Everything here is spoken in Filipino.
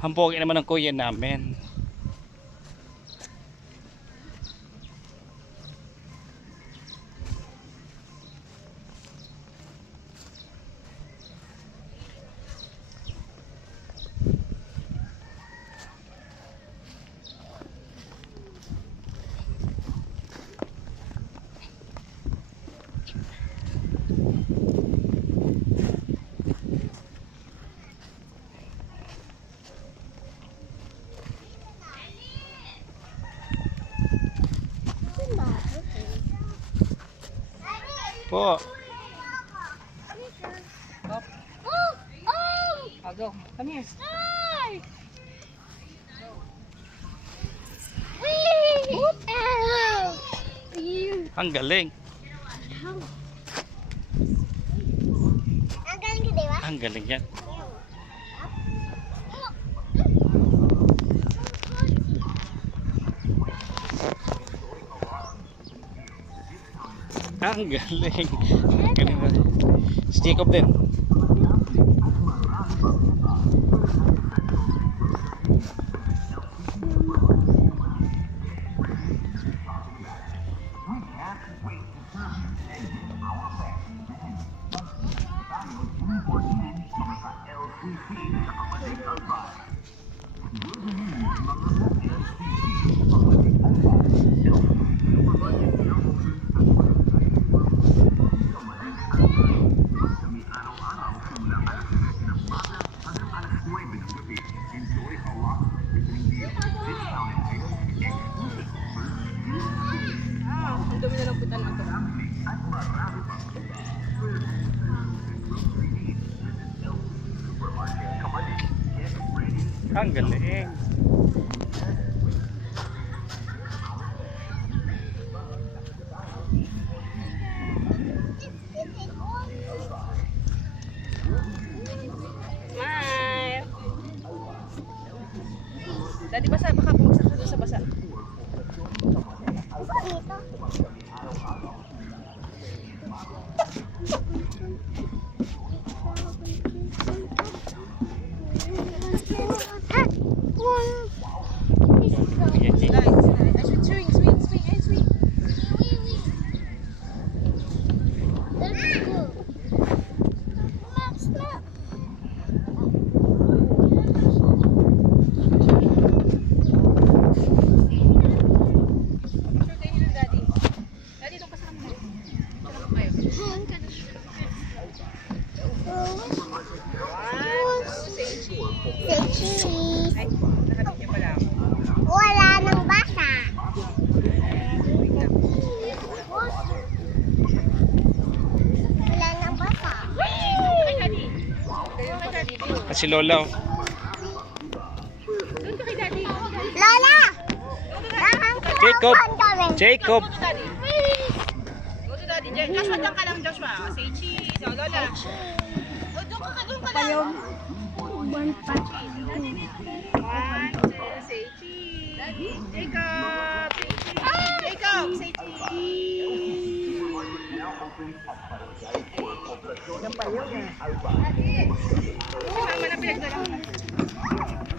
Ang pogi naman ng kuya namin. Po. I'll go. Come here. Ang galing. Ang galing ka, diba? Ang galing yan. Ang galing. Galing na. Si Jacob din. Ang dumi na lang putan mo ito. Ang galing. Smile. Dati basa, baka bumagsak ka doon sa basa. Dito. Sige, sige. Nice. Swing, swing, swing, and swing. Let's go. Let's go. Sure kayo ng daddy. Daddy, itong kasama mo. Kasama kayo. One, two, say cheese. Say cheese. Ay, nakabit niya pala ako. Wala nang basa. Wala nang basa. Kay daddy. Doon kay daddy. At si Lola. Oh. Doon ka kay daddy. Lola! Jacob. Kami. Jacob. Go to daddy. Go to daddy. Joshua, diyan ka lang, Joshua. Say cheese. O, Lola. O, doon ka lang. One part. One, two, say cheese. Jacob, say cheese. Jacob, say cheese. Yan pa yun eh. Si mama na pinagdala.